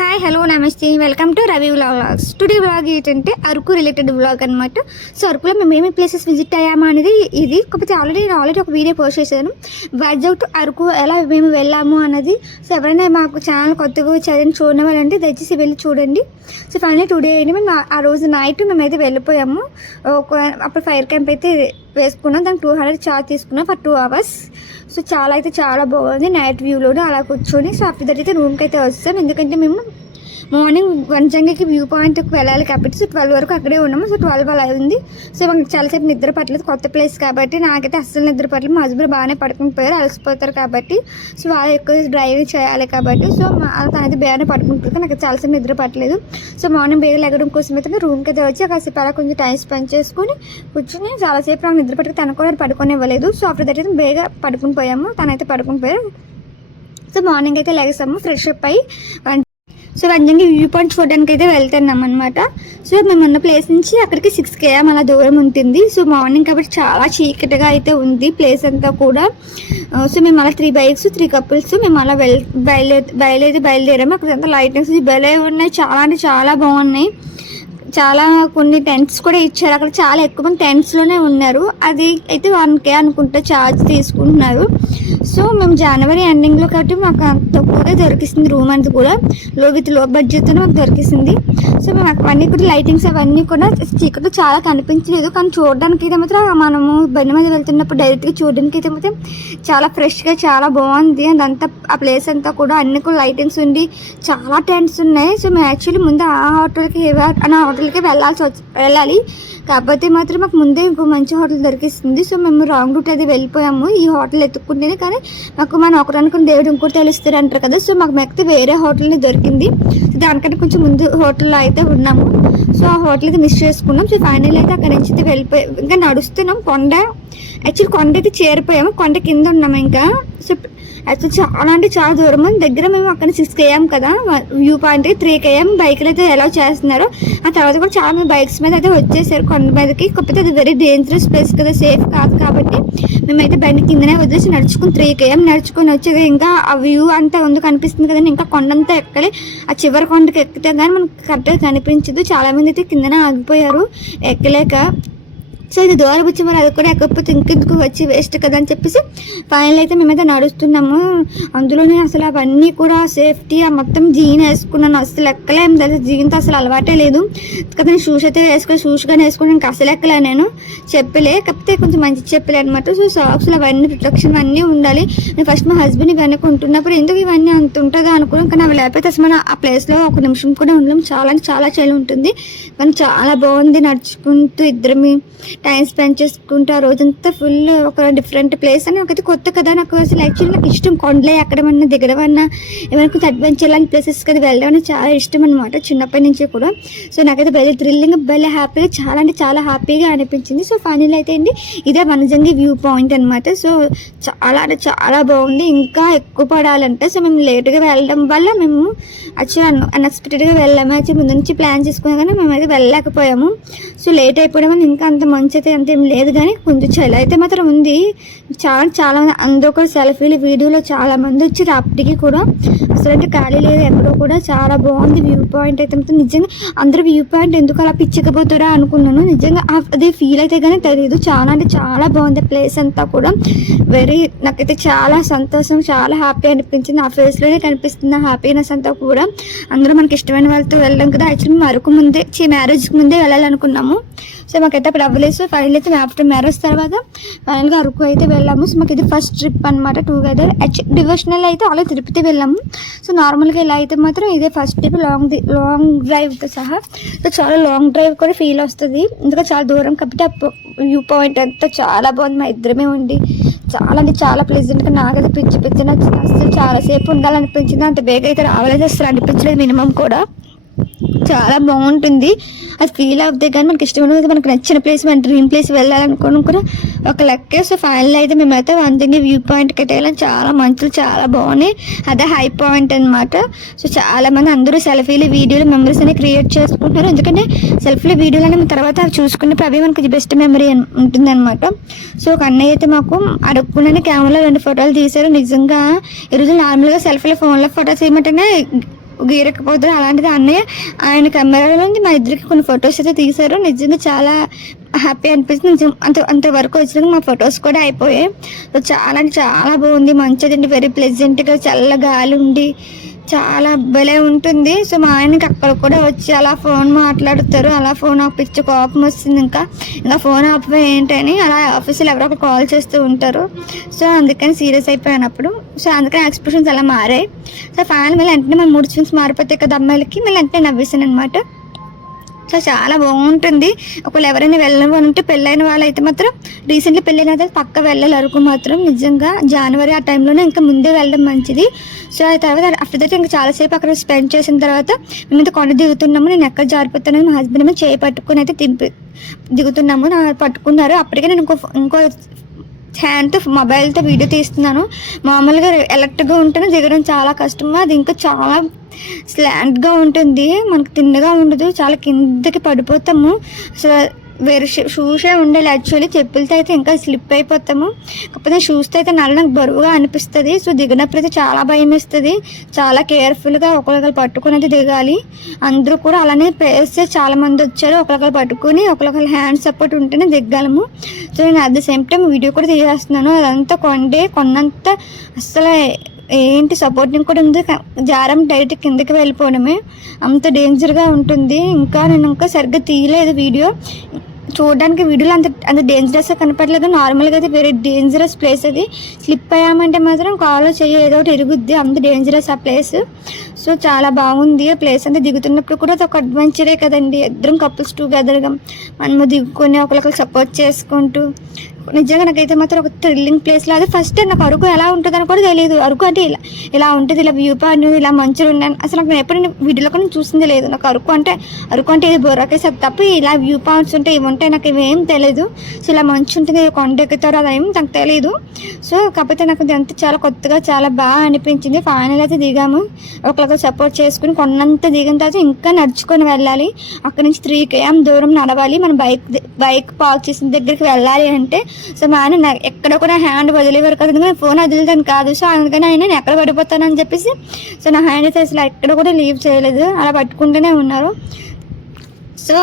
Hi hello నమస్తే. Welcome to Ravi vlogs today vlog ఏంటంటే Araku related vlog అనమాట so అరకులో మేము ఏమేమి ప్లేసెస్ విజిట్ అయ్యామా అనేది ఇది. కాకపోతే ఆల్రెడీ నేను ఆల్రెడీ ఒక వీడియో పోస్ట్ చేశాను. వైజాగ్ టు అరకు ఎలా మేము వెళ్ళాము అన్నది. సో ఎవరైనా మాకు ఛానల్ కొత్తగా చదివిన చూడడం వాళ్ళంటే దయచేసి వెళ్ళి చూడండి. సో ఫైనల్ టుడే అయినా మేము ఆ- రోజు నైట్ మేమైతే వెళ్ళిపోయాము. ఒక అప్పుడు ఫైర్ క్యాంప్ అయితే వేసుకున్నాం. దానికి టూ హండ్రెడ్ చార్జ్ తీసుకున్నాం ఫర్ టూ అవర్స్ సో చాలా అయితే చాలా బాగుంది. నైట్ వ్యూలోనే అలా కూర్చొని. సో ఆఫ్టర్ దట్ అయితే రూమ్కి అయితే వస్తాం. ఎందుకంటే మేము మార్నింగ్ వంజంగికి వ్యూ పాయింట్కి వెళ్ళాలి కాబట్టి సో ట్వెల్వ్ వరకు అక్కడే ఉన్నాము. సో ట్వెల్వ్ అలా ఉంది. సో మాకు చాలాసేపు నిద్ర పట్టలేదు. కొత్త ప్లేస్ కాబట్టి నాకైతే అస్సలు నిద్ర పట్టలేదు. మా హస్బెండ్ బాగానే పడుకుని పోయారు. అలసిపోతారు కాబట్టి సో వాళ్ళు ఎక్కువ డ్రైవ్ చేయాలి కాబట్టి సో మా తనైతే బాగానే పడుకుంటుంది నాకు చాలాసేపు నిద్ర పట్టలేదు. సో మార్నింగ్ బేగలు ఎగడం కోసం అయితే రూమ్కి అయితే వచ్చి కాసేపు అలా కొంచెం టైం స్పెండ్ చేసుకుని కూర్చుని చాలాసేపు నాకు నిద్ర పట్టుకు తను కూడా పడుకొని ఇవ్వలేదు. సో ఆఫ్టర్ దట్ అయితే బేగా పడుకుని పోయాము. తనైతే పడుకుని పోయారు. సో మార్నింగ్ అయితే లెగసాము. ఫ్రెష్ అప్ అయ్యి one- so Vanjangi view point చూడడానికి అయితే వెళ్తున్నాం అనమాట సో మేము ఉన్న ప్లేస్ నుంచి అక్కడికి సిక్స్ కేఎం అలా దూరం ఉంటుంది. సో మార్నింగ్ కాబట్టి చాలా చీకటిగా అయితే ఉంది ప్లేస్ అంతా కూడా. సో మేము అలా త్రీ బైక్స్ త్రీ కపుల్స్ మేము అలా వెల్ బయలుదే బయలుదేరి బయలుదేరాము. అక్కడ అంతా లైటింగ్స్ భలే ఉన్నాయి. చాలా అంటే చాలా బాగున్నాయి. చాలా కొన్ని టెంట్స్ కూడా ఇచ్చారు. అక్కడ చాలా ఎక్కువ మంది టెంట్స్లోనే ఉన్నారు. అది అయితే వన్ కే అనుకుంటా ఛార్జ్ తీసుకుంటున్నారు. సో మేము జనవరి ఎండింగ్లో కాబట్టి మాకు అంత తక్కువగా దొరికిస్తుంది రూమ్ అంతా కూడా. లో విత్లో బడ్జెట్తో మాకు దొరికిస్తుంది. సో మేము అవన్నీ కూడా లైటింగ్స్ అవన్నీ కూడా చీకట్లో చాలా కనిపించలేదు. కానీ చూడడానికి అయితే మాత్రం మనము బండి మీద వెళ్తున్నప్పుడు డైరెక్ట్గా చూడడానికి అయితే మాత్రం చాలా ఫ్రెష్గా చాలా బాగుంది. అదంతా ఆ ప్లేస్ అంతా కూడా అన్ని కూడా లైటింగ్స్ ఉండి చాలా టెంట్స్ ఉన్నాయి. సో మేము యాక్చువల్లీ ముందు ఆ హోటల్కి ఆ హోటల్కి వెళ్ళాల్సి వచ్చి వెళ్ళాలి. కాకపోతే మాత్రం మాకు ముందే ఇంకో మంచి హోటల్ దొరికిస్తుంది. సో మేము రాంగ్ రూట్ అది వెళ్ళిపోయాము. ఈ హోటల్ ఎత్తుక్కుంటేనే కానీ మాకు మనం ఒకరు అనుకుని దేవుడు ఇంకోటి తెలుస్తారు అంటారు కదా. సో మాకు మెక్తి వేరే హోటల్ని దొరికింది. సో దానికంటే కొంచెం ముందు హోటల్లో అయితే ఉన్నాము. సో ఆ హోటల్ అయితే మిస్ చేసుకున్నాం. సో ఫైనల్ అయితే అక్కడ నుంచి అయితే వెళ్ళిపోయి ఇంకా నడుస్తున్నాం. కొండ యాక్చువల్ కొండ అయితే చేరిపోయాము. కొండ కింద ఉన్నాము ఇంకా. సో అయితే చాలా అంటే చాలా దూరం ఉంది. దగ్గర మేము అక్కడ సిక్స్ కేఎం కదా. వ్యూ పాయింట్ త్రీ కేఎం బైక్లు అయితే ఎలా చేస్తున్నారు ఆ తర్వాత కూడా చాలా మంది బైక్స్ మీద అయితే వచ్చేసారు. కొండ మీదకి కాకపోతే అది వెరీ డేంజరస్ ప్లేస్ కదా. సేఫ్ కాదు కాబట్టి మేమైతే బండి కిందనే వదిలేసి నడుచుకుని త్రీ కేఎం నడుచుకొని వచ్చేది. ఇంకా ఆ వ్యూ అంతా ఉంది కనిపిస్తుంది కదండి. ఇంకా కొండంతా ఎక్కలే. ఆ చివరి కొండకి ఎక్కితే కానీ మనకు కరెక్ట్గా కనిపించదు. చాలామంది అయితే కిందనే ఆగిపోయారు. ఎక్కలేక సో ఇది దూరం వచ్చి మరి అది కూడా ఎక్కకపోతే ఇంకెందుకు వచ్చి వేస్ట్ కదా అని చెప్పేసి ఫైనల్ అయితే మేమైతే నడుస్తున్నాము. అందులోనే అసలు అవన్నీ కూడా సేఫ్టీ ఆ మొత్తం జీన్ వేసుకున్నాను. అసలు ఎక్కలేం తెలుసు? జీన్తో అసలు అలవాటే లేదు. కదా షూస్ అయితే వేసుకుని షూస్ కానీ వేసుకుని ఇంకా అసలు ఎక్కలే నేను. చెప్పలే కాకపోతే కొంచెం మంచి చెప్పలే అనమాట సో సాక్స్లు అవన్నీ ప్రొటెక్షన్ అన్నీ ఉండాలి. నేను ఫస్ట్ మా హస్బెండ్ ఇవన్నీ కొంటున్నప్పుడు ఎందుకు ఇవన్నీ అంత ఉంటుందా అనుకున్నాం. కానీ అవి లేకపోతే అసలు మనం ఆ ప్లేస్లో ఒక నిమిషం కూడా ఉండలేం. చాలా అంటే చాలా చలి ఉంటుంది. కానీ చాలా బాగుంది నడుచుకుంటూ ఇద్దరమి. టైం స్పెండ్ చేసుకుంటూ ఆ రోజంతా ఫుల్ ఒక డిఫరెంట్ ప్లేస్ అని ఒకటి కొత్త కదా నాకు అసలు యాక్చువల్లీ నాకు ఇష్టం. కొండలే ఎక్కడమన్నా దిగడమన్నా ఏమైనా కొంచెం అడ్వెంచర్ లాంటి ప్లేసెస్ కదా వెళ్ళడం అనేది చాలా ఇష్టం అనమాట చిన్నప్పటి నుంచి కూడా. సో నాకైతే భలే థ్రిల్లింగ్ భలే హ్యాపీగా చాలా అంటే చాలా హ్యాపీగా అనిపించింది. సో ఫైనల్ అయితే అండి ఇదే వనజంగి వ్యూ పాయింట్ అనమాట సో చాలా అంటే చాలా బాగుంది. ఇంకా ఎక్కువ పడాలంటే సో మేము లేట్గా వెళ్ళడం వల్ల మేము యాక్చువల్ అన్ఎక్స్పెక్టెడ్గా వెళ్ళాము. యాక్చువల్ ముందు నుంచి ప్లాన్ చేసుకున్నా కానీ మేమైతే వెళ్ళలేకపోయాము. సో లేట్ అయిపోవడం ఇంకా అంత మంచి అయితే అంతేం లేదు కానీ కొంచెం చలి. అయితే మాత్రం ఉంది. చాలా చాలా మంది అందరూ కూడా సెల్ఫీలు వీడియోలో చాలా మంది వచ్చి అప్పటికి కూడా. అసలు ఖాళీ లేదు ఎక్కడో కూడా చాలా బాగుంది వ్యూ పాయింట్ అయితే. మాత్రం నిజంగా అందరూ వ్యూ పాయింట్ ఎందుకు అలా పిచ్చకపోతారా అనుకున్నాను. నిజంగా అదే ఫీల్ అయితే కానీ తెలియదు చాలా అంటే చాలా బాగుంది ప్లేస్ అంతా కూడా. వెరీ నాకైతే చాలా సంతోషం చాలా హ్యాపీ అనిపించింది. ఆ ఫేస్లోనే కనిపిస్తుంది ఆ హ్యాపీనెస్ అంతా కూడా. అందరూ మనకి ఇష్టమైన వాళ్ళతో వెళ్ళాం కదా. యాక్చువల్లీ మేము ముందే చే మ్యారేజ్కి ముందే వెళ్ళాలనుకున్నాము. సో మాకైతే అప్పుడు అవ్వలేదు. ఫైనల్ అయితే ఆఫ్టర్ మ్యారేజ్ తర్వాత ఫైనల్గా అరకు అయితే వెళ్ళాము. సో మాకు ఇది ఫస్ట్ ట్రిప్ అనమాట టుగెదర్ డివోషనల్ అయితే అలా తిరుపతి వెళ్ళాము. సో నార్మల్గా ఇలా అయితే మాత్రం ఇదే ఫస్ట్ ట్రిప్ లాంగ్ లాంగ్ డ్రైవ్తో సహా. సో చాలా లాంగ్ డ్రైవ్ కూడా ఫీల్ వస్తుంది. ఇందుకు చాలా దూరం కాబట్టి ఆ వ్యూ పాయింట్ అంతా చాలా బాగుంది. మా ఇద్దరమే ఉండి చాలా అంటే చాలా ప్లెజెంట్గా నాకైతే పిచ్చి పిచ్చి నచ్చింది. అసలు చాలాసేపు ఉండాలనిపించింది. అంత బేగ అయితే రావాలని అసలు అనిపించలేదు మినిమం కూడా. చాలా బాగుంటుంది. అది ఫీల్ అవుతే కానీ మనకి ఇష్టమైన మనకు నచ్చిన ప్లేస్ మన డ్రీమ్ ప్లేస్ వెళ్ళాలనుకోవడం కూడా ఒక లెక్కే. సో ఫైనల్ అయితే మేమైతే వంతంగి వ్యూ పాయింట్ కట్టేయాలని చాలా మంచులు చాలా బాగున్నాయి. అదే హై పాయింట్ అనమాట సో చాలా మంది అందరూ సెల్ఫీలు వీడియోలు మెమరీస్ అనేవి క్రియేట్ చేసుకుంటున్నారు. ఎందుకంటే సెల్ఫీలు వీడియోలు అనేవి తర్వాత అవి చూసుకున్నప్పుడు అవి మనకి బెస్ట్ మెమరీ ఉంటుంది అనమాట సో ఒక అన్నయ్య అయితే మాకు అడుక్కునే కెమెరాలో రెండు ఫోటోలు తీశారు. నిజంగా ఈరోజు నార్మల్గా సెల్ఫీలో ఫోన్లో ఫోటోస్ ఏమంటేనే గీరకపోతారు అలాంటిది అన్నయ్య ఆయన కెమెరాలో నుంచి మా ఇద్దరికి కొన్ని ఫొటోస్ అయితే తీశారు. నిజంగా చాలా హ్యాపీ అనిపిస్తుంది. నిజం అంత అంతవరకు వచ్చినాక మా ఫొటోస్ కూడా అయిపోయాయి. సో చాలా అంటే చాలా బాగుంది. మంచిదండి వెరీ ప్లెజెంట్గా చల్ల గాలి ఉండి చాలా భలే ఉంటుంది. సో మా ఆయనకి అక్కడ కూడా వచ్చి అలా ఫోన్ మాట్లాడుతారు. అలా ఫోన్ ఆపిచ్చి కోపం వస్తుంది ఇంకా. ఇంకా ఫోన్ ఆపే ఏంటని అలా ఆఫీసులో ఎవరో ఒక కాల్ చేస్తూ ఉంటారు. సో అందుకని సీరియస్ అయిపోయినప్పుడు సో అందుకని ఎక్స్ప్రెషన్స్ అలా మారాయి. సో ఫ్యాన్ మళ్ళీ వెంటనే మన మూడు చూసి మారిపోతాయి కదా అమ్మాయిలకి మళ్ళీ వెంటనే నవ్వేసాను అనమాట సో చాలా బాగుంటుంది. ఒకవేళ ఎవరైనా వెళ్ళని పెళ్ళైన వాళ్ళైతే మాత్రం రీసెంట్లీ పెళ్ళైన అయితే పక్క వెళ్ళాలి అరకు మాత్రం నిజంగా జనవరి ఆ టైంలోనే ఇంకా ముందే వెళ్ళడం మంచిది. సో ఆ తర్వాత ఆఫ్టర్ దట్ ఇంకా చాలాసేపు అక్కడ స్పెండ్ చేసిన తర్వాత మేము కొండ దిగుతున్నాము. నేను ఎక్కడ జారిపోతానని మా హస్బెండ్ ఏమో చేయి పట్టుకుని అయితే దింపి దిగుతున్నాము. నా పట్టుకున్నారు. అప్పటికే నేను ఇంకో ఇంకో హ్యాండ్తో మొబైల్తో వీడియో తీస్తున్నాను. మామూలుగా ఎలక్ట్గా ఉంటేనే దిగడం చాలా కష్టం. అది ఇంకా చాలా స్లాంట్గా ఉంటుంది. మనకు తిన్నగా ఉండదు. చాలా కిందకి పడిపోతాము. అసలు వేరే షూసే ఉండాలి యాక్చువల్లీ. చెప్పులతో అయితే ఇంకా స్లిప్ అయిపోతాము. కాకపోతే షూస్తో అయితే నల్ల నాకు బరువుగా అనిపిస్తుంది. సో దిగినప్పుడు అయితే చాలా భయం వేస్తుంది చాలా కేర్ఫుల్గా ఒకరికొకరు పట్టుకుని అయితే దిగాలి. అందరూ కూడా అలానే పేస్తే చాలా మంది వచ్చారు. ఒకరికొకరు పట్టుకుని ఒకరికొకరు హ్యాండ్ సపోర్ట్ ఉంటేనే దిగగలము సో నేను at the same time video కూడా తీసేస్తున్నాను. అదంతా కొండే కొన్నంత అసలు ఏంటి సపోర్టింగ్ కూడా ఉంది? జారం డైరెక్ట్ కిందకి వెళ్ళిపోవడమే. అంత డేంజర్గా ఉంటుంది. ఇంకా నేను ఇంకా సరిగ్గా తీయలేదు వీడియో చూడడానికి వీడియోలో అంత అంత డేంజరస్గా కనపడలేదు. నార్మల్గా అయితే వెరీ డేంజరస్ ప్లేస్ అది. స్లిప్ అయ్యామంటే మాత్రం కాలో చెయ్యి ఏదో ఒకటి ఇరుగుద్ది. అంత డేంజరస్ ఆ ప్లేస్ సో చాలా బాగుంది. ఆ ప్లేస్ అంతా దిగుతున్నప్పుడు కూడా అది ఒక అడ్వెంచరే కదండి. ఇద్దరం కపుల్స్ టుగెదర్గా మనము దిగుకొని ఒకరికొకరు సపోర్ట్ చేసుకుంటూ నిజంగా నాకైతే మాత్రం ఒక థ్రిల్లింగ్ ప్లేస్ లాగా ఫస్ట్ నాకు అరకు ఎలా ఉంటుందని కూడా తెలియదు. అరకు అంటే ఇలా ఇలా ఉంటుంది ఇలా వ్యూ పాయింట్ ఇలా మంచులు ఉన్నాను అసలు నాకు నేను ఎప్పుడు నేను వీడియోలో కూడా చూసింది లేదు. నాకు అరకు అంటే అరకు అంటే ఇది బొర్రాకే సబ్ తప్ప ఇలా వ్యూ పాయింట్స్ ఉంటాయి ఇవి ఉంటాయి నాకు ఇవేం తెలియదు సో ఇలా మంచి ఉంటుంది కొండ ఎక్కుతారు అదేం నాకు తెలియదు సో కాకపోతే నాకు ఇదంతా చాలా కొత్తగా చాలా బాగా అనిపించింది. ఫైనల్ అయితే దిగాము. ఒకరికి సపోర్ట్ చేసుకుని కొన్నంత దిగిన తర్వాత ఇంకా నడుచుకొని వెళ్ళాలి. అక్కడ నుంచి త్రీ కేఎం దూరం నడవాలి. మన బైక్ బైక్ పార్క్ చేసిన దగ్గరికి వెళ్ళాలి అంటే సో మా ఆయన ఎక్కడ కూడా హ్యాండ్ వదిలేవారు కదా ఎందుకంటే ఫోన్ వదిలేదాన్ని కాదు. సో అందుకని ఆయన నేను ఎక్కడ పడిపోతానని చెప్పేసి సో నా హ్యాండ్ అయితే అసలు ఎక్కడ కూడా లీవ్ చేయలేదు. అలా పట్టుకుంటూనే ఉన్నారు. సో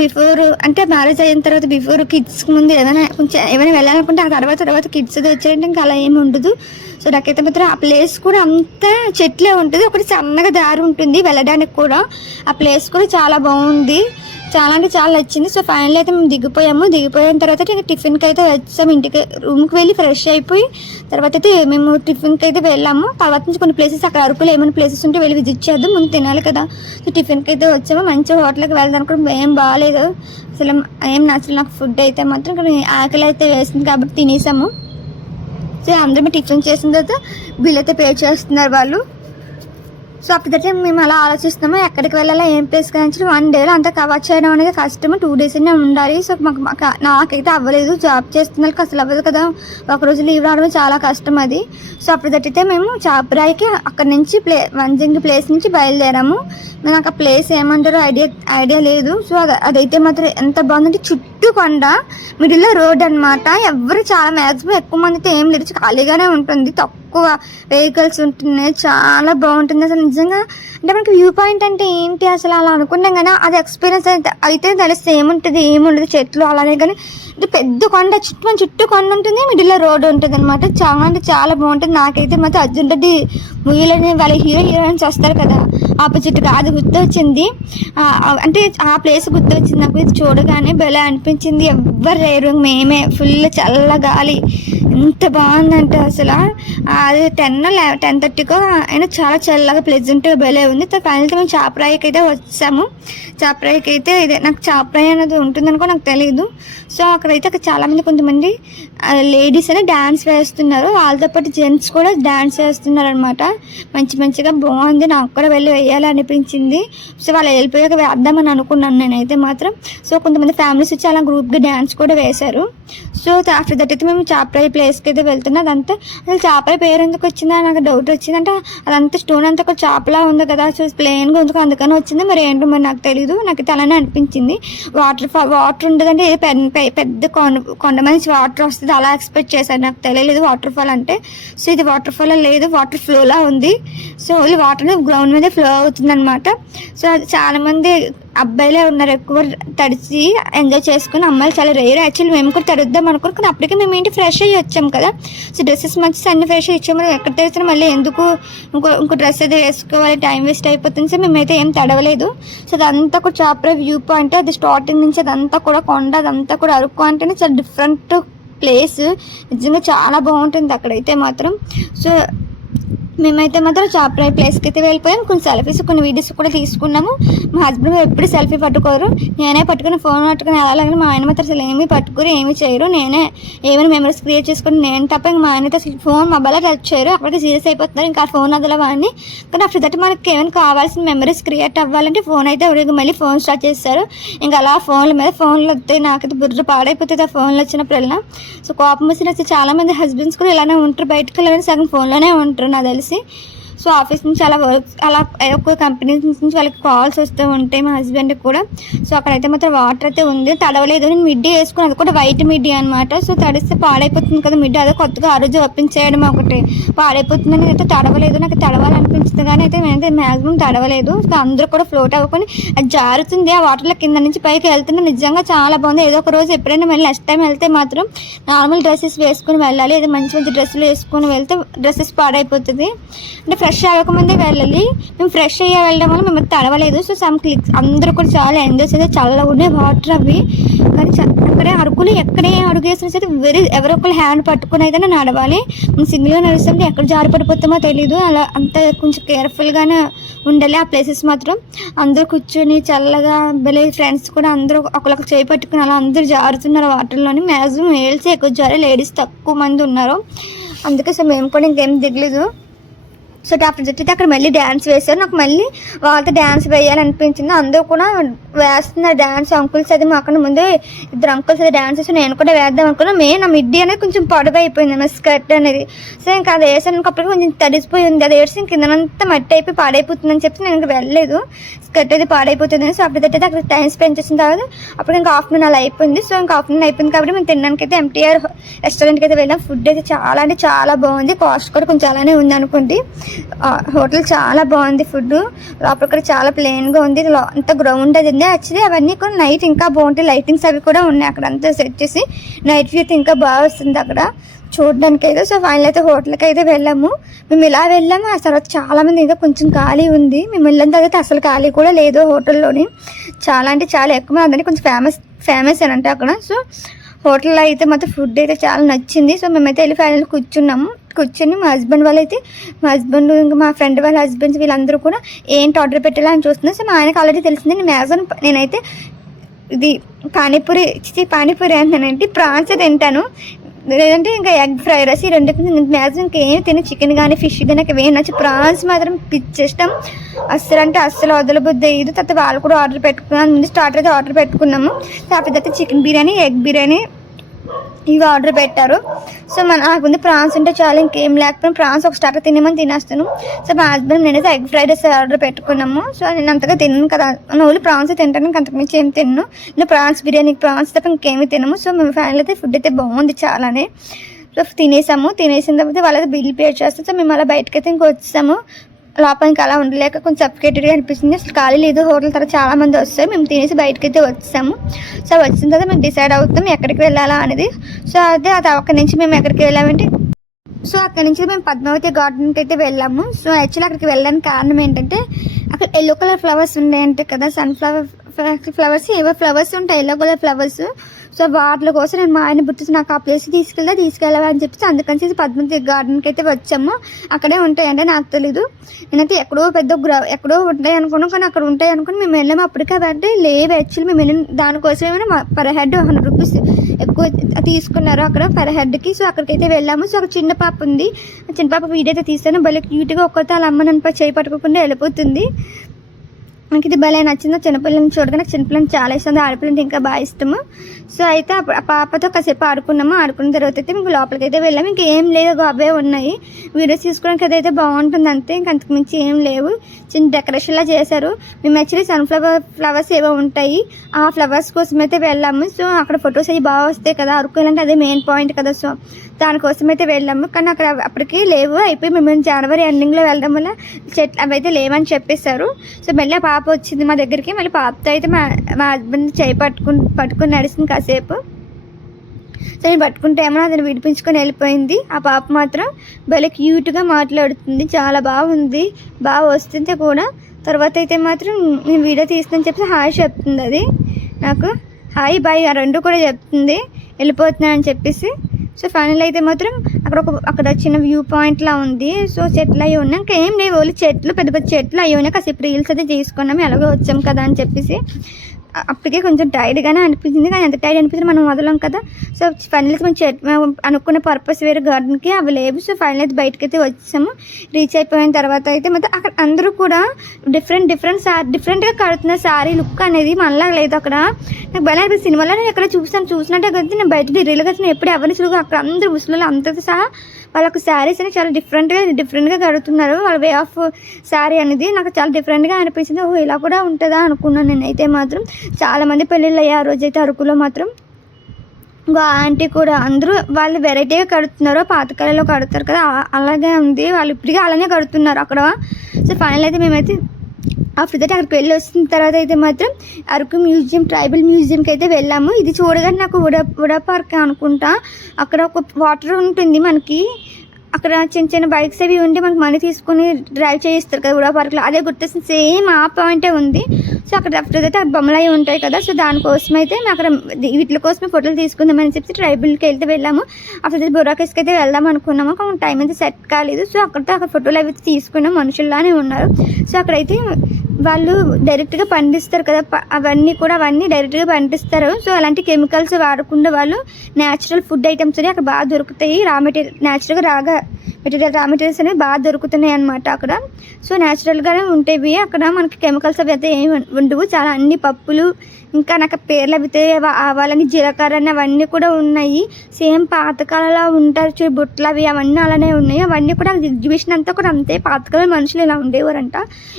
బిఫోర్ అంటే మ్యారేజ్ అయిన తర్వాత బిఫోర్ కిడ్స్ ముందు ఏదైనా కొంచెం ఏమైనా వెళ్ళాలనుకుంటే ఆ తర్వాత తర్వాత కిడ్స్ వచ్చేయండి ఇంకా అలా ఏమి ఉండదు. సో నాకైతే మాత్రం ఆ ప్లేస్ కూడా అంతా చెట్లే ఉంటుంది. ఒకటి సన్నగా దారి ఉంటుంది వెళ్ళడానికి కూడా. ఆ ప్లేస్ కూడా చాలా బాగుంది. చాలా అంటే చాలా నచ్చింది. సో ఫైనల్ అయితే మేము దిగిపోయాము. దిగిపోయిన తర్వాత టిఫిన్కి అయితే వచ్చాము. ఇంటికి రూమ్కి వెళ్ళి ఫ్రెష్ అయిపోయి తర్వాత అయితే మేము టిఫిన్కి అయితే వెళ్ళాము. తర్వాత నుంచి కొన్ని ప్లేసెస్ అక్కడ అరకులో ఏమైనా ప్లేసెస్ ఉంటే వెళ్ళి విజిట్ చేద్దాం. ముందు తినాలి కదా. సో టిఫిన్కి అయితే వచ్చాము. మంచి హోటల్కి వెళ్దాం కూడా ఏం బాగాలేదు అసలు ఏం నచ్చలేదు. నాకు ఫుడ్ అయితే మాత్రం ఇక్కడ ఆకలి అయితే వేసింది కాబట్టి తినేసాము. సో అందరం టిఫిన్ చేసిన తర్వాత బిల్ అయితే పే చేస్తున్నారు వాళ్ళు. సో అప్పటికే మేము అలా ఆలోచిస్తున్నాము ఎక్కడికి వెళ్ళాలా ఏం ప్లేస్ కానీ వన్ డేలో అంతా కవర్ చేయడం అనేది కష్టం టూ డేస్ ఉండాలి. సో మాకు మాకు నాకైతే అవ్వలేదు. జాబ్ చేస్తున్న వాళ్ళకి అసలు అవ్వదు కదా. ఒక రోజు లీవ్ రావడం చాలా కష్టం అది. సో అప్పటికైతే మేము చాపరాయికి అక్కడ నుంచి ప్లే వంజింగ్ ప్లేస్ నుంచి బయలుదేరాము. నాకు ఆ ప్లేస్ ఏమంటారో ఐడియా ఐడియా లేదు. సో అది అదైతే మాత్రం ఎంత బాగుందంటే చుట్టూ కొండ మిడిల్లో రోడ్ అన్నమాట. ఎవరు చాలా మ్యాక్సిమం ఎక్కువ మంది అయితే ఏం లేదు. ఖాళీగానే ఉంటుంది. తక్కువ ఎక్కువ వెహికల్స్ ఉంటున్నాయి. చాలా బాగుంటుంది. అసలు నిజంగా అంటే మనకి వ్యూ పాయింట్ అంటే ఏంటి అసలు అలా అనుకున్నాం కదా అది ఎక్స్పీరియన్స్ అయితే అయితే తెలిస్తే ఏముంటుంది ఏముండదు చెట్లు అలానే కానీ అంటే పెద్ద కొండ చుట్టూ మన చుట్టూ కొండ ఉంటుంది మిడిల్లో రోడ్ ఉంటుంది అనమాట చాలా అంటే చాలా బాగుంటుంది. నాకైతే మాత్రం అర్జున్ రెడ్డి మూవీలోనే వాళ్ళ హీరో హీరోయిన్స్ వస్తారు కదా. ఆపోజిట్గా అది గుర్తొచ్చింది. అంటే ఆ ప్లేస్ గుర్తొచ్చింది నాకు. ఇది చూడగానే భలే అనిపించింది. ఎవ్వరు లేరు. మేమే ఫుల్ చల్ల గాలి ఎంత బాగుందంటే అసలు. అది టెన్ టెన్ థర్టీకో అయినా చాలా చల్లగా ప్లెజెంట్గా భలే ఉంది. ఫైనల్గా మేము చాపరాయికి అయితే వచ్చాము. చాపరాయికి అయితే ఇదే నాకు చాపరాయి అనేది ఉంటుందనుకో నాకు తెలియదు సో అక్కడైతే అక్కడ చాలామంది కొంతమంది లేడీస్ అని డ్యాన్స్ వేస్తున్నారు. వాళ్ళతో పాటు జెంట్స్ కూడా డ్యాన్స్ వేస్తున్నారు అనమాట మంచి మంచిగా బాగుంది. నాకు కూడా వెళ్ళి వేయాలి అనిపించింది సో వాళ్ళు వెళ్ళిపోయాక వేద్దామని అనుకున్నాను నేనైతే మాత్రం. సో కొంతమంది ఫ్యామిలీస్ వచ్చి అలా గ్రూప్గా డ్యాన్స్ కూడా వేశారు. సో ఆఫ్టర్ దట్ అయితే మేము చాపరాయి ప్లేస్కి అయితే వెళ్తున్నాం. అదంతా అసలు చాపరాయి పేరు ఎందుకు వచ్చిందా? నాకు డౌట్ వచ్చిందంటే. అదంతా స్టోన్ అంతా ఒక చేపలా ఉంది కదా. సో ప్లెయిన్గా ఉంది. అందుకని వచ్చింది. మరి ఏంటో మరి నాకు తెలియదు నాకైతే అలానే అనిపించింది. వాటర్ ఫా వాటర్ ఉండదంటే పెద్ద కొండ కొండ మంచి వాటర్ వస్తుంది వస్తుంది అలా ఎక్స్పెక్ట్ చేశాను. నాకు తెలియలేదు వాటర్ ఫాల్ అంటే. సో ఇది వాటర్ ఫాల్ లేదు వాటర్ ఫ్లోలా ఉంది. సో ఓన్లీ వాటర్ గ్రౌండ్ మీద ఫ్లో అవుతుంది అనమాట సో అది చాలామంది అబ్బాయిలే ఉన్నారు ఎక్కువ తడిచి ఎంజాయ్ చేసుకుని. అమ్మాయిలు చాలా రేర్ యాక్చువల్లీ మేము కూడా తడుద్దాం అనుకున్నాం. అప్పటికే మేము ఏంటి ఫ్రెష్ అయ్యి వచ్చాం కదా. సో డ్రెస్సెస్ మంచి అన్ని ఫ్రెష్ అయ్యి ఇచ్చాము ఎక్కడ తెరిచినా మళ్ళీ ఎందుకు ఇంకో ఇంకో డ్రెస్ అయితే వేసుకోవాలి టైం వేస్ట్ అయిపోతుంది. సో మేమైతే ఏం తడవలేదు. సో అదంతా కూడా చాపర వ్యూ పాయింట్ అది స్టార్టింగ్ నుంచి అదంతా కూడా కొండ అదంతా కూడా అరకు అంటేనే చాలా డిఫరెంట్ ప్లేస్. నిజంగా చాలా బాగుంటుంది అక్కడైతే మాత్రం. సో మేమైతే మాత్రం చాపరాయి ప్లేస్కి అయితే వెళ్ళిపోయాం. కొన్ని సెల్ఫీస్ కొన్ని వీడియోస్ కూడా తీసుకున్నాము. మా హస్బెండ్ ఎప్పుడు సెల్ఫీ పట్టుకోరు. నేనే పట్టుకుని ఫోన్ పట్టుకుని వెళ్ళాలని మా ఆయన మాత్రం అసలు ఏమీ పట్టుకుని ఏమీ చేయరు. నేనే ఏమైనా మెమరీస్ క్రియేట్ చేసుకుని నేను తప్ప ఇంకా మా ఆయన అయితే అసలు ఫోన్ మొబైల్లో టచ్ చేయరు. అప్పటికి సీరియస్ అయిపోతున్నారు. ఇంకా ఫోన్ వదలవని కానీ ఆఫ్టర్ దట్ మనకి ఏమైనా కావాల్సిన మెమరీస్ క్రియేట్ అవ్వాలంటే ఫోన్ అయితే ఎవరికి మళ్ళీ ఫోన్ స్టార్ట్ చేస్తారు. ఇంకా అలా ఫోన్ల మీద ఫోన్లు వస్తాయి నాకైతే బుర్ర పాడైపోతుంది. ఆ ఫోన్లు వచ్చినప్పుడల్లా సో కోపం వచ్చిన చాలా మంది హస్బెండ్స్ కూడా ఇలానే ఉంటారు. బయటకు వెళ్ళాలని సగం ఫోన్లోనే ఉంటారు. నాకు తెలిసి parece సో ఆఫీస్ నుంచి అలా వర్క్ అలా ఒక కంపెనీ నుంచి వాళ్ళకి కాల్స్ వస్తూ ఉంటాయి మా హస్బెండ్ కూడా. సో అక్కడైతే మాత్రం వాటర్ అయితే ఉంది. తడవలేదు. నేను మిడ్డీ వేసుకుని అది కూడా వైట్ మిడ్డీ అనమాట సో తడిస్తే పాడైపోతుంది కదా మిడ్డీ. అదే కొత్తగా ఆ రోజు ఒప్పించేయడం ఒకటి. పాడైపోతుందని అయితే తడవలేదు. నాకు తడవాలనిపించింది కానీ అయితే నేనైతే మ్యాక్సిమం తడవలేదు. సో అందరూ కూడా ఫ్లోట్ అవ్వకొని అది జారుతుంది. ఆ వాటర్లో కింద నుంచి పైకి వెళ్తుంటే నిజంగా చాలా బాగుంది. ఏదో ఒక రోజు ఎప్పుడైనా మళ్ళీ నెక్స్ట్ టైం వెళ్తే మాత్రం నార్మల్ డ్రెస్సెస్ వేసుకుని వెళ్ళాలి. ఏదో మంచి మంచి డ్రెస్సులు వేసుకొని వెళ్తే డ్రెస్సెస్ పాడైపోతుంది. అంటే ఫ్రెష్ అవ్వకముందే వెళ్ళాలి. మేము ఫ్రెష్ అయ్యే వెళ్ళడం వల్ల మేము తడవలేదు. సో సమ్ క్లిక్స్ అందరూ కూడా చాలా ఎంజాయ్ చేస్తే చల్లగా ఉన్నాయి వాటర్ అవి. కానీ అక్కడే అరుకులు ఎక్కడే అడుగు సరే వెరీ ఎవరో ఒకరు హ్యాండ్ పట్టుకుని అయితేనే నడవాలి. మేము సింగిల్గా నడుస్తుంటే ఎక్కడ జారి పడిపోతామో అలా అంత కొంచెం కేర్ఫుల్గానే ఉండాలి ఆ ప్లేసెస్ మాత్రం. అందరూ కూర్చొని చల్లగా భలే ఫ్రెండ్స్ కూడా అందరూ ఒకరికి చేయి పట్టుకుని అలా అందరూ జారుతున్నారు వాటర్లోని. మ్యాక్సిమం మేల్స్ ఎక్కువ జారే లేడీస్ తక్కువ మంది ఉన్నారు. అందుకే సో మేము కూడా ఇంకేం దిగలేదు. సో డాక్టర్ దట్ అక్కడ మళ్ళీ డ్యాన్స్ వేశారు. నాకు మళ్ళీ వాళ్ళతో డ్యాన్స్ వేయాలనిపించింది. అందరూ కూడా వేస్తున్నారు డ్యాన్స్ అంకుల్స్ అది మాకన్నా ముందే ఇద్దరు అంకుల్స్ అది డ్యాన్స్ వేసి నేను కూడా వేద్దాం అనుకున్నాను మెయిన్ నా మిడ్డీ అనేది కొంచెం పొడవు అయిపోయింది. నా స్కర్ట్ అనేది. సో ఇంకా అది వేసాను అప్పటికి కొంచెం తడిసిపోయి ఉంది. అది వేసి కిందనంతా మట్టి అయిపోయి పాడైపోతుందని చెప్పి నేను ఇంకా వెళ్ళలేదు. స్కర్ట్ అది పాడైపోతుంది. సో అప్పుడు అయితే అక్కడ టైం స్పెండ్ చేసిన తర్వాత అప్పుడు ఇంకా ఆఫ్టర్నూన్ అలా అయిపోయింది. సో ఇంకా ఆఫ్టర్నూన్ అయిపోయింది కాబట్టి మేము తినడానికి అయితే ఎంటీఆర్ రెస్టారెంట్కి అయితే వెళ్ళాం. ఫుడ్ అయితే చాలా అంటే చాలా బాగుంది. కాస్ట్ కూడా కొంచెం అలానే ఉంది అనుకోండి. హోటల్ చాలా బాగుంది ఫుడ్ లోపల కూడా చాలా ప్లెయిన్గా ఉంది. అంత గ్రౌండ్ అది ఉంది. యాక్చువల్లీ అవన్నీ కూడా నైట్ ఇంకా బాగుంటాయి. లైటింగ్స్ అవి కూడా ఉన్నాయి అక్కడ అంతా సెట్ చేసి. నైట్ వ్యూ ఇంకా బాగా వస్తుంది అక్కడ. చూడడానికి అయితే సో ఫైనల్ అయితే హోటల్కి అయితే వెళ్ళాము. మేము ఇలా వెళ్ళాము. ఆ తర్వాత చాలామంది ఇంకా కొంచెం ఖాళీ ఉంది. మేము వెళ్ళిన తర్వాత అసలు ఖాళీ కూడా లేదు హోటల్లోని. చాలా అంటే చాలా ఎక్కువ మంది అందరినీ కొంచెం ఫేమస్ ఫేమస్ అని అంటే అక్కడ. సో హోటల్లో అయితే మాత్రం ఫుడ్ అయితే చాలా నచ్చింది. సో మేమైతే వెళ్ళి ఫైనల్ కూర్చున్నాము కూర్చొని మా హస్బెండ్ వాళ్ళైతే మా హస్బెండ్ ఇంకా మా ఫ్రెండ్ వాళ్ళ హస్బెండ్స్ వీళ్ళందరూ కూడా ఏంటి ఆర్డర్ పెట్టాలని అని చూస్తున్నారు. సో మా ఆయనకు ఆల్రెడీ తెలిసింది. నేను మ్యాక్సిమం నేనైతే ఇది పానీపూరి పానీపూరి అంటానంటే ప్రాన్స్ తింటాను. లేదంటే ఇంకా ఎగ్ ఫ్రై రైస్ ఈ రెండు మ్యాక్సిమం ఇంకేం తిని చికెన్ కానీ ఫిష్ కానీ నాకు ఏం నచ్చి ప్రాన్స్ మాత్రం పిచ్చేష్టం అస్సలు అంటే అస్సలు వదలబుద్ది ఇది తర్వాత వాళ్ళు కూడా ఆర్డర్ పెట్టుకున్నాను ముందు స్టార్టర్ అయితే ఆర్డర్ పెట్టుకున్నాము. తర్వాత చికెన్ బిర్యానీ ఎగ్ బిర్యానీ ఇవి ఆర్డర్ పెట్టారు. సో మన నాకు ముందు ప్రాన్స్ ఉంటే చాలా ఇంకేం లేకపోయినా ప్రాన్స్ ఒక స్టార్టర్ తినేమని తినేస్తాను. సో మా హస్బెండ్ నేనైతే ఎగ్ ఫ్రైడ్ రైస్ ఆర్డర్ పెట్టుకున్నాము. సో నేను అంతగా తిన్నాను కదా. నా ఓన్లీ ప్రాన్స్ తింటాను ఇంకా అంతకుమించి ఏం తిన్నాను నేను ప్రాన్స్ బిర్యానీ ప్రాన్స్ తప్ప ఇంకేమి తినము. సో మేము ఫ్యామిలీ అయితే ఫుడ్ అయితే బాగుంది చాలానే. సో తినేసాము. తినేసిన తర్వాత వాళ్ళైతే బిల్ పే చేస్తాం సో మేము అలా బయటకైతే ఇంకొచ్చాము లోపలికి అలా ఉండలేక కొంచెం సఫికేటెడ్గా అనిపిస్తుంది. అసలు ఖాళీ లేదు. హోటల్ తర్వాత చాలా మంది వస్తారు. మేము తినేసి బయటకైతే వచ్చాము. సో వచ్చిన తర్వాత మేము డిసైడ్ అవుతాం ఎక్కడికి వెళ్ళాలా అనేది. సో అదే అది అక్కడి నుంచి మేము ఎక్కడికి వెళ్ళామంటే సో అక్కడి నుంచి మేము పద్మావతి గార్డెన్కి అయితే వెళ్ళాము. సో యాక్చువల్లీ అక్కడికి వెళ్ళడానికి కారణం ఏంటంటే అక్కడ ఎల్లో కలర్ ఫ్లవర్స్ ఉన్నాయంటే కదా. సన్ఫ్లవర్ ఫ్లవర్స్ ఏవో ఫ్లవర్స్ ఉంటాయి. ఎల్లో కలర్ ఫ్లవర్స్ సో వాటి కోసం నేను మా ఆయన గుర్తు నాకు ఆ ప్లేస్ తీసుకెళ్తే తీసుకెళ్ళవా అని చెప్పేసి అందుకని చెప్పి పద్మతి గార్డెన్కి అయితే వచ్చాము. అక్కడే ఉంటాయండి నాకు తెలీదు. నేనైతే ఎక్కడో పెద్ద గ్ర ఎక్కడో ఉంటాయి అనుకున్నాం కానీ అక్కడ ఉంటాయి అనుకుని మేము వెళ్ళాము. అప్పటికే అంటే లేవు యాక్చువల్లీ మేము వెళ్ళిన దానికోసం పర్ హెడ్ హండ్రెడ్ రూపీస్ ఎక్కువ తీసుకున్నారు అక్కడ పర్ హెడ్కి సో అక్కడికైతే వెళ్ళాము. సో అక్కడ చిన్న పాప ఉంది. చిన్న పాప వీడియో అయితే తీస్తాను. భలే క్యూట్గా ఒక్కరితో వాళ్ళ అమ్మ నన్ను చేయి పట్టుకోకుండా వెళ్ళిపోతుంది. నాకు ఇది భలే నచ్చింది చిన్నపిల్లని చూడగా నాకు చిన్నపిల్లని చాలా ఇష్టం. ఆడపిల్లంటే ఇంకా బాగా ఇష్టము. సో అయితే అప్పుడు ఆ పాపతో కాసేపు ఆడుకున్నాము. ఆడుకున్న తర్వాత అయితే మీకు లోపలికి అయితే వెళ్ళాము ఇంకా ఏం లేదు అవే ఉన్నాయి. వీడియోస్ తీసుకోవడానికి అదైతే బాగుంటుంది అంతే. ఇంకా అంతకుమించి ఏం లేవు. చిన్న డెకరేషన్లా చేశారు. మేము యాక్చువల్లీ సన్ఫ్లవర్ ఫ్లవర్స్ ఏవో ఉంటాయి. ఆ ఫ్లవర్స్ కోసం అయితే వెళ్ళాము. సో అక్కడ ఫొటోస్ అవి బాగా వస్తాయి కదా. అరకు అదే మెయిన్ పాయింట్ కదా. సో దానికోసం అయితే వెళ్ళాము. కానీ అక్కడ అప్పటికి లేవు. అయిపోయి మేము జనవరి ఎండింగ్లో వెళ్ళడం వల్ల చెట్లు అవి అయితే లేవని చెప్పేశారు. సో మళ్ళీ ఆ పాప వచ్చింది మా దగ్గరికి మళ్ళీ పాపతో అయితే మా మా హస్బెండ్ చేయి పట్టుకుని పట్టుకుని నడిచింది కాసేపు. సో నేను పట్టుకుంటే ఏమో అతను విడిపించుకొని వెళ్ళిపోయింది. ఆ పాప మాత్రం భలే క్యూట్గా మాట్లాడుతుంది చాలా బాగుంది బాగా వస్తుంది కూడా. తర్వాత అయితే మాత్రం నేను వీడియో తీస్తుందని చెప్పి హాయ్ చెప్తుంది అది. నాకు హాయ్ బాయ్ ఆ రెండు కూడా చెప్తుంది. వెళ్ళిపోతున్నాను అని చెప్పేసి. సో ఫైనల్ అయితే మాత్రం అక్కడ ఒక అక్కడ చిన్న వ్యూ పాయింట్ లా ఉంది. సో చెట్లు అవి ఉన్నాక ఏం లేవు. ఓన్లీ చెట్లు పెద్ద పెద్ద చెట్లు అవి ఉన్నాయి. కాసేపు రీల్స్ అయితే తీసుకున్నాము ఎలాగో వచ్చాం కదా అని చెప్పేసి. అప్పటికే కొంచెం టైర్డ్గానే అనిపించింది. కానీ ఎంత టైర్డ్ అనిపించింది మనం వదలం కదా. సో ఫైనల్ అయితే మనం అనుకున్న పర్పస్ వేరే గార్డెన్కి అవి లేవు. సో ఫైనల్ అయితే బయటకి అయితే వచ్చాము రీచ్ అయిపోయిన తర్వాత అయితే మొత్తం అక్కడ అందరూ కూడా డిఫరెంట్ డిఫరెంట్ సారీ డిఫరెంట్గా కడుతున్న సారీ లుక్ అనేది మనలా లేదు అక్కడ. నాకు భలే అనిపిస్తుంది. సినిమాలో నేను ఎక్కడ చూసాను చూసినట్టే కదా నేను బయట రీల్గా నేను ఎప్పుడు ఎవరిని చూడగా అక్కడ అందరూ ముసలు అందరితో సహా వాళ్ళకు శారీస్ అని చాలా డిఫరెంట్గా డిఫరెంట్గా కడుతున్నారు. వాళ్ళ వే ఆఫ్ శారీ అనేది నాకు చాలా డిఫరెంట్గా అనిపించింది ఓ ఇలా కూడా ఉంటుందా అనుకున్నాను నేనైతే మాత్రం. చాలామంది పెళ్ళిళ్ళు అయ్యారు ఆ రోజైతే అరకులో మాత్రం. ఇంకో ఆంటీ కూడా అందరూ వాళ్ళు వెరైటీగా కడుతున్నారు. పాతకాలలో కడతారు కదా అలాగే ఉంది. వాళ్ళు ఇప్పటికీ అలానే కడుతున్నారు అక్కడ. సో ఫైనల్ అయితే మేమైతే ఆఫ్టర్ దట్ అక్కడికి వెళ్ళి వచ్చిన తర్వాత అయితే మాత్రం అరకు మ్యూజియం ట్రైబల్ మ్యూజియంకి అయితే వెళ్ళాము. ఇది చూడగానే నాకు ఉడా ఉడా పార్క్ అనుకుంటా. అక్కడ ఒక వాటర్ ఉంటుంది మనకి. అక్కడ చిన్న చిన్న బైక్స్ అవి ఉండి మనకి మనీ తీసుకొని డ్రైవ్ చేయిస్తారు కదా ఉడా పార్క్లో. అదే గుర్తొస్తుంది సేమ్ ఆ పాయింటే ఉంది. సో అక్కడ అయితే బొమ్మలు అవి ఉంటాయి కదా. సో దానికోసం అయితే మేము అక్కడ వీటి కోసమే ఫోటోలు తీసుకుందామని చెప్పి ట్రైబుల్కి వెళ్తే వెళ్ళాము. అసలు బొరాకేస్కి అయితే వెళ్దాం అనుకున్నాము. కానీ టైం అయితే సెట్ కాలేదు. సో అక్కడితో అక్కడ ఫోటోలు అవి తీసుకున్నాం. మనుషుల్లానే ఉన్నారు. సో అక్కడైతే వాళ్ళు డైరెక్ట్గా పండిస్తారు కదా. అవన్నీ కూడా అవన్నీ డైరెక్ట్గా పండిస్తారు. సో అలాంటి కెమికల్స్ వాడకుండా వాళ్ళు న్యాచురల్ ఫుడ్ ఐటమ్స్ అనేవి అక్కడ బాగా దొరుకుతాయి. రా మెటీరియల్ న్యాచురల్గా రాగా మెటీరియల్ రా మెటీరియల్స్ అనేవి బాగా దొరుకుతున్నాయి అనమాట అక్కడ. సో న్యాచురల్గానే ఉంటాయి. అక్కడ మనకి కెమికల్స్ అవి అయితే ఏమి ఉండవు. చాలా అన్ని పప్పులు ఇంకా నాకు పేర్లు అవి ఆవాలని జీలకర్రని అవన్నీ కూడా ఉన్నాయి. సేమ్ పాతకాలంలో ఉంటారు చూ బుట్టలు అవి అవన్నీ అలానే ఉన్నాయి. అవన్నీ కూడా ఎగ్జిబిషన్ అంతా కూడా అంతే. పాతకాలం మనుషులు ఇలా ఉండేవారంట.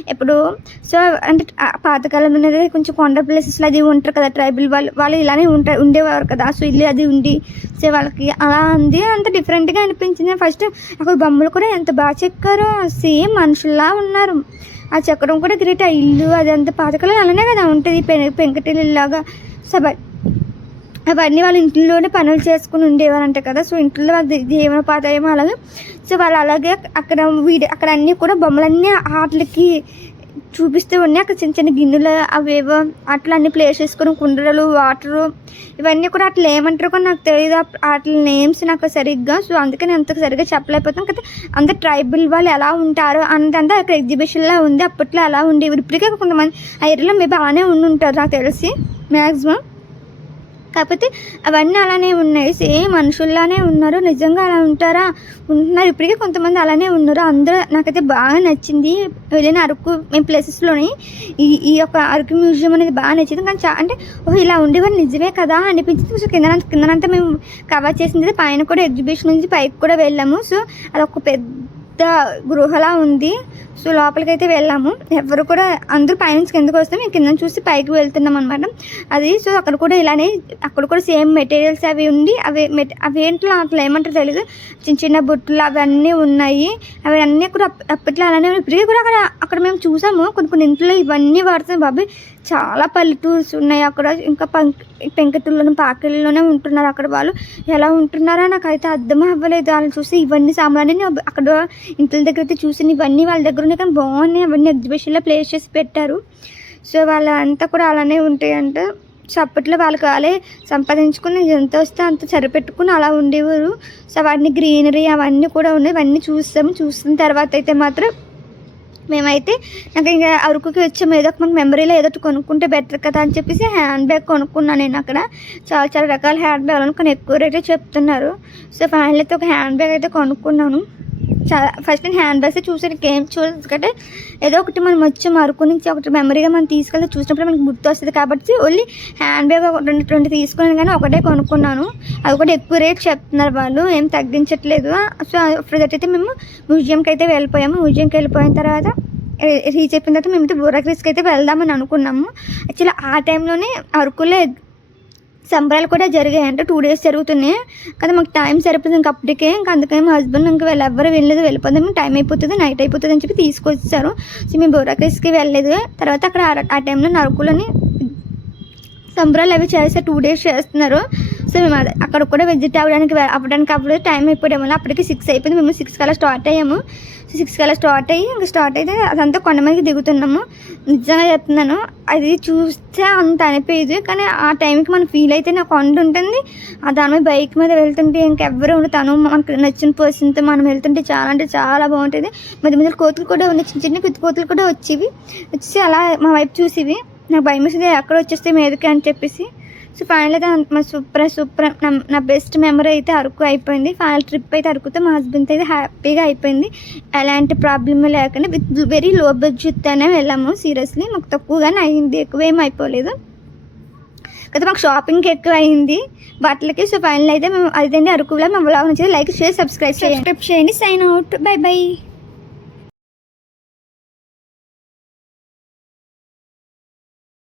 ఇప్పుడు సో అంటే ఆ పాతకాలం అనేది కొంచెం కొండ ప్లేసెస్లో అది ఉంటారు కదా ట్రైబల్ వాళ్ళు వాళ్ళు ఇలానే ఉంటారు ఉండేవారు కదా. సో ఇల్లు అది ఉండి సో వాళ్ళకి అలా ఉంది. అంత డిఫరెంట్గా అనిపించింది. ఫస్ట్ అక్కడ బొమ్మలు కూడా ఎంత బాగా చెక్కారో సేమ్ మనుషుల్లా ఉన్నారు. ఆ చక్రం కూడా గ్రేట్. ఆ ఇల్లు అదంతా పాతకాలం అలానే కదా ఉంటుంది. పె పెంకటిల్లు లాగా సో అవన్నీ వాళ్ళ ఇంట్లోనే పనులు చేసుకుని ఉండేవారంట కదా. సో ఇంట్లో వాళ్ళ ది- జీవనోపాధ్యాయం అలాగే. సో వాళ్ళు అలాగే అక్కడ వీడి అక్కడ అన్నీ కూడా బొమ్మలన్నీ ఆటలకి చూపిస్తూ ఉన్నాయి. అక్కడ చిన్న చిన్న గిన్నెలు అవేవో అట్లా అన్ని ప్లేస్ చేసుకుని కుండలు వాటరు ఇవన్నీ కూడా అట్లా ఏమంటారు కూడా నాకు తెలియదు వాటి నేమ్స్ నాకు సరిగ్గా సో అందుకే నేను అంత సరిగ్గా చెప్పలేకపోతాను కదా అంత ట్రైబల్ వాళ్ళు ఎలా ఉంటారు అంతంతా అక్కడ ఎగ్జిబిషన్లో ఉంది. అప్పట్లో అలా ఉండేవి. ఇప్పటికే కొంతమంది ఆ ఏరియాలో మీ బాగానే ఉండి ఉంటారు. నాకు తెలిసి. మ్యాక్సిమం కాకపోతే అవన్నీ అలానే ఉన్నాయి. సేమ్ మనుషుల్లానే ఉన్నారు. నిజంగా అలా ఉంటారా? ఉంటున్నారు. ఇప్పటికే కొంతమంది అలానే ఉన్నారు. అందరూ నాకైతే బాగా నచ్చింది వెళ్ళిన అరకు మేము ప్లేసెస్లోని ఈ ఈ యొక్క అరకు మ్యూజియం అనేది బాగా నచ్చింది. కానీ చా అంటే ఓ ఇలా ఉండేవారు నిజమే కదా? అనిపించింది. సో కింద కిందనంతా మేము కవర్ చేసింది. పైన కూడా ఎగ్జిబిషన్ నుంచి పైకి కూడా వెళ్ళాము. సో అదొక పెద్ద గృహలా ఉంది. సో లోపలికి అయితే వెళ్ళాము. ఎవరు కూడా అందరూ పైనుంచి కిందకు వస్తే మేము కింద చూసి పైకి వెళ్తున్నాం అనమాట అది సో అక్కడ కూడా ఇలానే అక్కడ కూడా సేమ్ మెటీరియల్స్ అవి ఉండి అవి మెట్ అవి ఏంటో అట్లా ఏమంటారు తెలియదు చిన్న చిన్న బుట్టలు అవన్నీ ఉన్నాయి. అవి అన్నీ కూడా అప్పట్లో అలానే ఉన్నాయి. ఇప్పటికీ కూడా అక్కడ అక్కడ మేము చూసాము. కొన్ని కొన్ని ఇంట్లో ఇవన్నీ వాడుతున్నాయి బాబు చాలా పల్లెటూర్స్ ఉన్నాయి అక్కడ. ఇంకా పంక్ పెంకటూరులోనే పాకిళ్ళలోనే ఉంటున్నారు అక్కడ వాళ్ళు. ఎలా ఉంటున్నారో నాకైతే అర్థం అవ్వలేదు. వాళ్ళని చూసి ఇవన్నీ సామాన్లు నేను అక్కడ ఇంట్ల దగ్గర అయితే చూసిన ఇవన్నీ వాళ్ళ దగ్గర ఉన్నాయి కానీ బాగున్నాయి. అవన్నీ ఎగ్జిబిషన్లో ప్లేస్ చేసి పెట్టారు. సో వాళ్ళంతా కూడా అలానే ఉంటాయంట. సో అప్పట్లో వాళ్ళకి వాళ్ళే సంపాదించుకుని ఎంత వస్తే అంత సరిపెట్టుకుని అలా ఉండేవారు. సో అవన్నీ గ్రీనరీ అవన్నీ కూడా ఉన్నాయి. ఇవన్నీ చూస్తాము. చూసిన తర్వాత అయితే మాత్రం మేమైతే నాకు ఇంకా అరకుకి వచ్చాము ఏదో ఒక మెమరీలో ఏదో కొనుక్కుంటే బెటర్ కదా అని చెప్పేసి హ్యాండ్ బ్యాగ్ కొనుక్కున్నాను నేను అక్కడ. చాలా చాలా రకాల హ్యాండ్ బ్యాగ్ కానీ ఎక్కువ రేటే చెప్తున్నారు. సో ఫైనల్ అయితే ఒక హ్యాండ్ బ్యాగ్ అయితే కొనుక్కున్నాను. చాలా ఫస్ట్ నేను హ్యాండ్ బ్యాగ్స్ చూసాను ఏం చూడదు కంటే ఏదో ఒకటి మనం వచ్చి అరకు నుంచి ఒకటి మెమరీగా మనం తీసుకెళ్తే చూసినప్పుడు మనకి గుర్తు వస్తుంది కాబట్టి ఓన్లీ హ్యాండ్ బ్యాగ్ ఒక రెండు రెండు తీసుకున్నాను కానీ ఒకటే కొనుక్కున్నాను. అది కూడా ఎక్కువ రేట్ చెప్తున్నారు వాళ్ళు ఏం తగ్గించట్లేదు. సో అప్పుడు అయితే మేము మ్యూజియంకి అయితే వెళ్ళిపోయాము. మ్యూజియంకి వెళ్ళిపోయిన తర్వాత రీచ్ అయిపోయిన తర్వాత మేమైతే బుర్రక్రీస్కి అయితే వెళ్దామని అనుకున్నాము. యాక్చువల్లీ ఆ టైంలోనే అరకులో సంబరాలు కూడా జరిగాయి. అంటే టూ డేస్ జరుగుతున్నాయి. కదా మాకు టైం సరిపోతుంది. ఇంకా అప్పటికే ఇంకా అందుకని మా హస్బెండ్ ఇంకా వెళ్ళి ఎవ్వరు వెళ్ళలేదు. వెళ్ళిపోదాం టైం అయిపోతుంది. నైట్ అయిపోతుంది అని చెప్పి తీసుకొచ్చారు. సో మేము బొరాకేస్కి వెళ్ళలేదు. తర్వాత అక్కడ ఆ- ఆ టైంలో నరకులని సంబరాలు అవి చేస్తే టూ డేస్ చేస్తున్నారు. సో మేము అక్కడ కూడా విజిట్ అవ్వడానికి అవ్వడానికి అప్పుడు టైం అయిపోయాము అప్పటికి సిక్స్ అయిపోయింది. మేము సిక్స్ కల్లా స్టార్ట్ అయ్యాము. సో సిక్స్ కల్లా స్టార్ట్ అయ్యి ఇంకా స్టార్ట్ అయితే అదంతా కొండ మీదకి దిగుతున్నాము. నిజంగా చెప్తున్నాను అది చూస్తే అంత అనిపించదు కానీ ఆ టైంకి మనం ఫీల్ అయితే నాకు కొండ ఉంటుంది. ఆ దాని మీద బైక్ మీద వెళ్తుంటే ఇంకెవ్వరు ఉండదు తను మనకు నచ్చిన పర్సన్తో మనం వెళ్తుంటే చాలా అంటే చాలా బాగుంటుంది. మధ్య మధ్యలో కోతులు కూడా ఉన్నాయి. చిన్న చిన్న కుత్తి కోతులు కూడా వచ్చేవి. వచ్చి అలా మా వైపు చూసేవి. నాకు భయం వేసింది ఎక్కడ వచ్చేస్తే మీదకి? అని చెప్పేసి. సో ఫైనల్ అయితే మా సూపర్ సూపర్ నా నా బెస్ట్ మెమరీ అయితే అరకు అయిపోయింది. ఫైనల్ ట్రిప్ అయితే అరకుతో మా హస్బెండ్తో అయితే హ్యాపీగా అయిపోయింది. ఎలాంటి ప్రాబ్లమ్ లేకుండా విత్ వెరీ లో బడ్జెట్తోనే వెళ్ళాము. సీరియస్లీ మాకు తక్కువగానే అయింది. ఎక్కువ ఏం అయిపోలేదు. కదా మాకు షాపింగ్కి ఎక్కువ అయింది బట్టలకి సో ఫైనల్ అయితే మేము అదేంటి అరకులో మేము బ్లాగ్ నుంచి లైక్ షేర్ సబ్స్క్రైబ్ చేయండి. సబ్స్క్రైబ్ చేయండి. Sign out bye bye